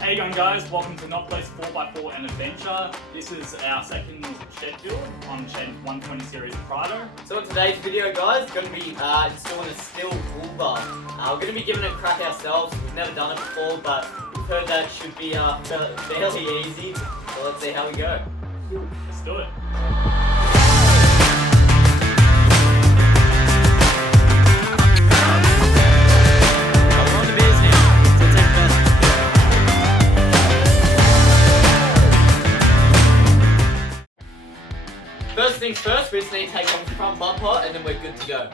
How you going, guys? Welcome to Not Place 4x4 and Adventure. This is our second shed build on Shaedyn's 120 series Prado. So in today's video, guys, we're going to be installing a steel bullbar. We're going to be giving it a crack ourselves. We've never done it before, but we've heard that it should be fairly easy. So let's see how we go. Let's do it. First things first, we just need to take off the front bumper and then we're good to go.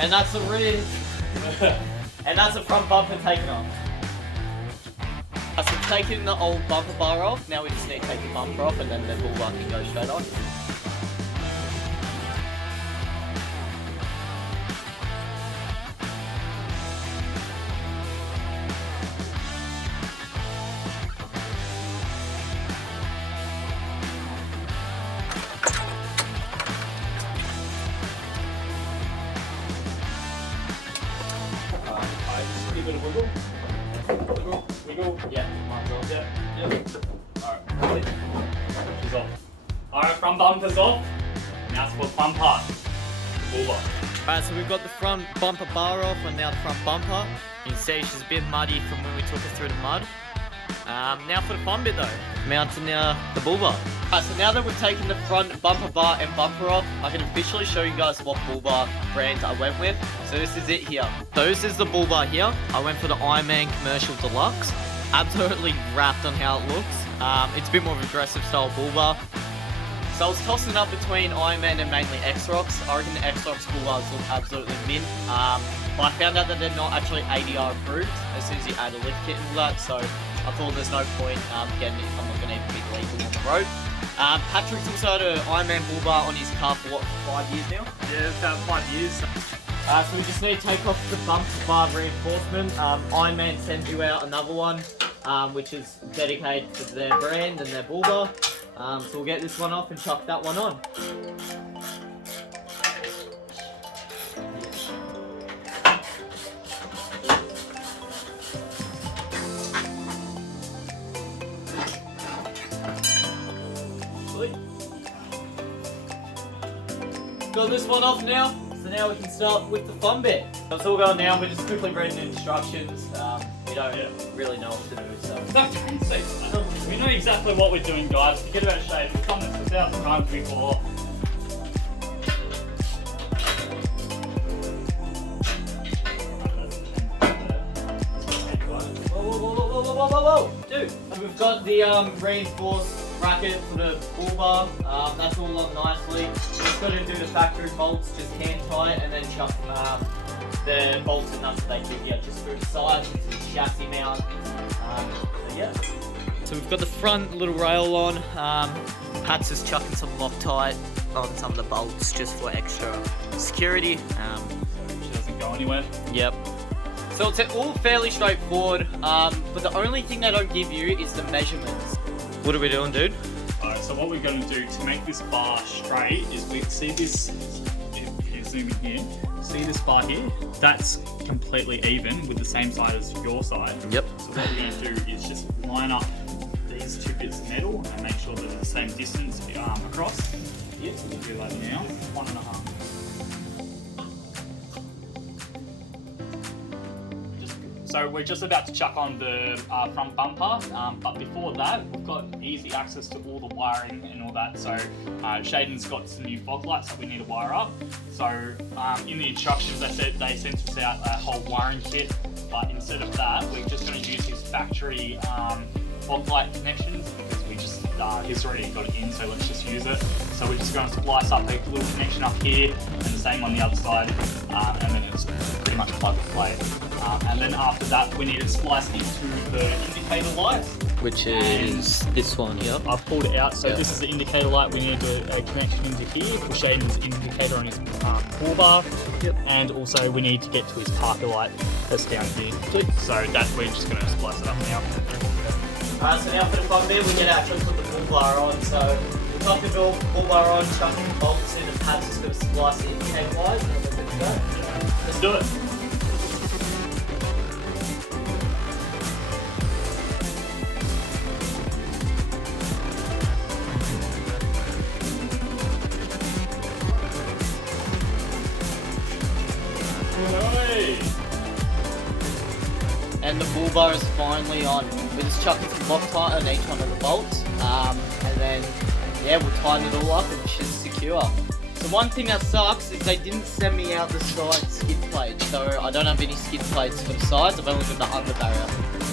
And that's the rear. And that's the front bumper taken off. So taking the old bumper bar off, now we just need to take the bumper off and then the bullbar can go straight on. Give it a wiggle. Wiggle, wiggle. Yeah, mine's off. Yeah. Alright. She's off. Alright, front bumper's off. Now it's for the fun part. The bullbar. Alright, so we've got the front bumper bar off and now the front bumper. You can see she's a bit muddy from when we took her through the mud. Now for the fun bit though, mounting the bullbar. Alright, so now that we've taken the front bumper bar and bumper off, I can officially show you guys what bullbar brand I went with. So this is it here. So this is the bullbar here. I went for the Ironman Commercial Deluxe. Absolutely wrapped on how it looks. It's a bit more of an aggressive style bullbar. So I was tossing up between Ironman and mainly X-Rocks. I reckon the X-Rocks bullbars look absolutely mint. But I found out that they're not actually ADR approved as soon as you add a lift kit and all that. So I thought there's no point getting it if I'm not going to even be legal on the road. Patrick's also had an Ironman bullbar on his car for what, 5 years now? Yeah, about 5 years. So we just need to take off the bumper bar reinforcement. Ironman sends you out another one, which is dedicated to their brand and their bullbar. So we'll get this one off and chuck that one on. Got this one off now, so now we can start with the fun bit. So it's all going now, we're just quickly reading the instructions. We don't really know what to do, so. We know exactly what we're doing, guys. Forget about Shaedyn. We've done this 1,000 times before. Whoa, dude. So we've got the reinforced bracket for the bullbar. That's all on nicely. Just got to do the factory bolts, just hand tie it, and then chuck the bolts and nuts that they give you just through the sides into the chassis mount. So yeah. So we've got the front little rail on. Pat's just chucking some Loctite on some of the bolts just for extra security. She doesn't go anywhere. Yep. So it's all fairly straightforward, but the only thing they don't give you is the measurements. What are we doing, dude? Alright, so what we're going to do to make this bar straight is we see this, if you zoom in here, see this bar here? That's completely even with the same side as your side. Yep. So what we're going to do is just line up these two bits of metal and make sure they're the same distance across. Yep, so we'll do that now, 1.5. So we're just about to chuck on the front bumper, but before that, we've got easy access to all the wiring and all that. So Shaedyn's got some new fog lights that we need to wire up. So in the instructions, they sent us out a whole wiring kit, but instead of that, we're just going to use his factory fog light connections because we just he's already got it in, so let's just use it. So we're just going to splice up a little connection up here and the same on the other side, and then it's pretty much plug and play. And then after that, we need to splice into the indicator light. Which is this one here. I've pulled it out, so this is the indicator light. We need a connection into here for Shaedyn's indicator on his pull bar. Yep. And also we need to get to his parker light that's down here. So that's we're just going to splice it up now. Alright, so now for the fun bit, we get to actually put the bull bar on. So we'll tuck the bull bar on, chuck in the bolts in, the pads just going to splice the indicator light, and then we're good to go. Let's do it. And the Bullbar is finally on. We're just chucking some Loctite on each one of the bolts. And then, yeah, we'll tighten it all up and it should secure. So one thing that sucks is they didn't send me out the side skid plates. So I don't have any skid plates for the sides. I've only got the under barrier.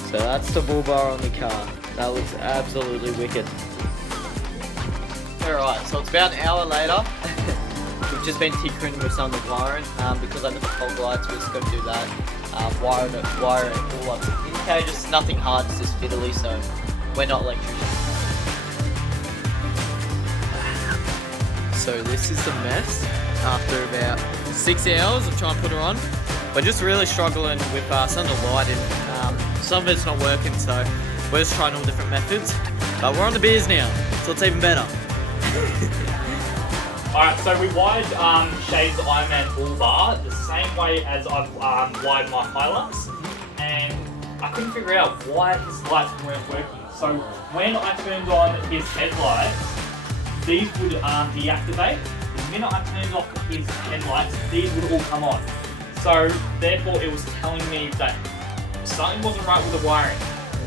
So that's the Bullbar on the car. That looks absolutely wicked. Alright, so it's about an hour later. We've just been tinkering with some of the wiring because under the fog lights, we're just going to do that. Wire it all up to the indicators. Nothing hard, it's just fiddly, so we're not electricians. So this is the mess after about 6 hours of trying to put her on. We're just really struggling with some of the lighting. Some of it's not working, so we're just trying all different methods. But we're on the beers now, so it's even better. Alright, so we wired Shaedyn's Ironman Bullbar the same way as I've wired my highlights, and I couldn't figure out why his lights weren't working. So when I turned on his headlights, these would deactivate. The minute I turned off his headlights, these would all come on. So therefore it was telling me that something wasn't right with the wiring.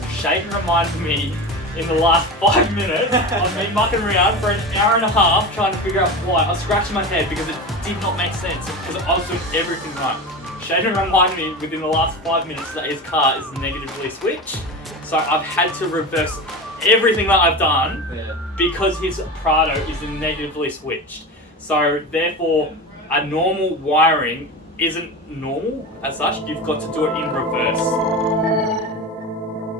Shaedyn reminded me in the last 5 minutes of me mucking around for an hour and a half trying to figure out why. I was scratching my head because it did not make sense because I was doing everything right. Shaedyn reminded me within the last 5 minutes that his car is negatively switched. So I've had to reverse everything that I've done because his Prado is negatively switched. So therefore a normal wiring isn't normal as such. You've got to do it in reverse.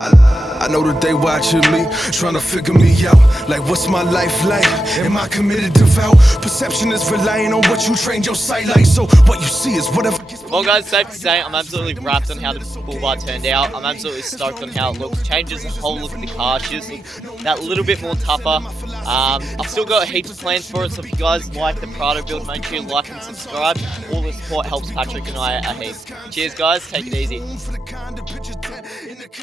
I know that they watching me, trying to figure me out. Like, what's my life like? Am I committed, devout? Perception is relying on what you trained your sight like. So what you see is whatever gets. Well guys, safe to say, I'm absolutely wrapped on how the Bullbar turned out. I'm absolutely stoked on how it looks. Changes the whole look of the car. Just look that little bit more tougher. I've still got heaps of plans for it, so if you guys like the Prado build, make sure you like and subscribe. All the support helps Patrick and I a heap. Cheers guys, take it easy.